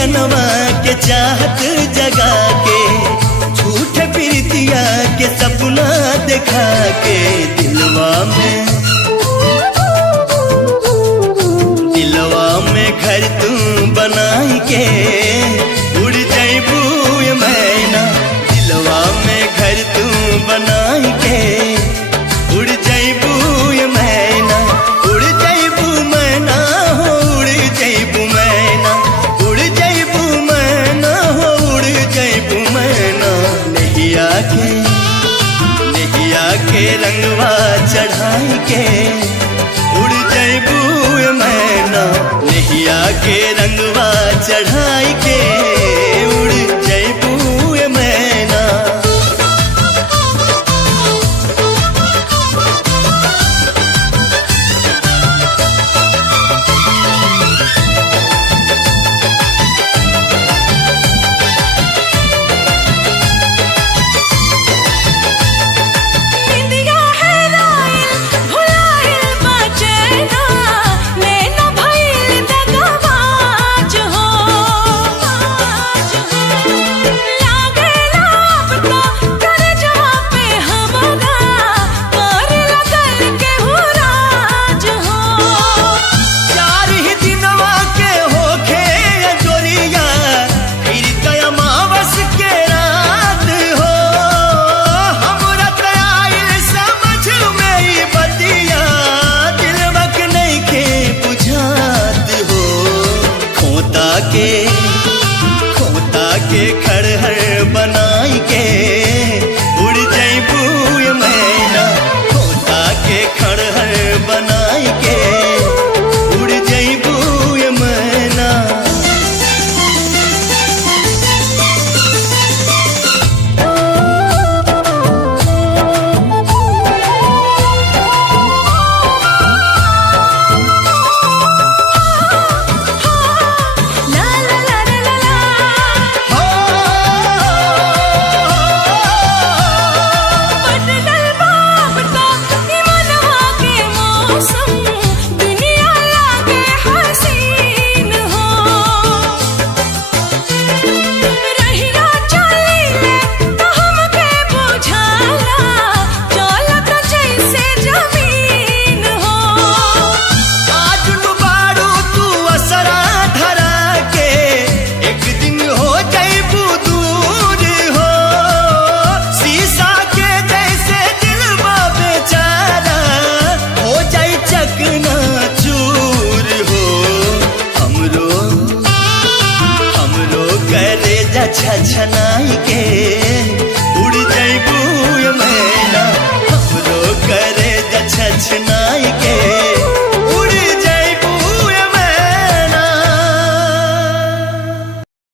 मिलनवा के चाहत जगा के, झूठ प्रीतिया के सपना दिखा के, दिलवा में घर तू बनाई के उड़ जैबू मैना, दिलवा में घर तू बनाई के उड़ जैबू मैना, उड़ जैबू मैना हो, उड़ जैबू मैना, उड़ जैबू मैना हो, उड़ जैबू मैना। नैया के रंगवा चढ़ाई के उड़ जैबू मैना, नैया के रंगवा चढ़ाई के उड़ जैबू मैना। खोता के खड़हर बनाई के उड़ जैबू मैना, खोता के खड़हर बनाई के उड़ जैबू मैना। छछना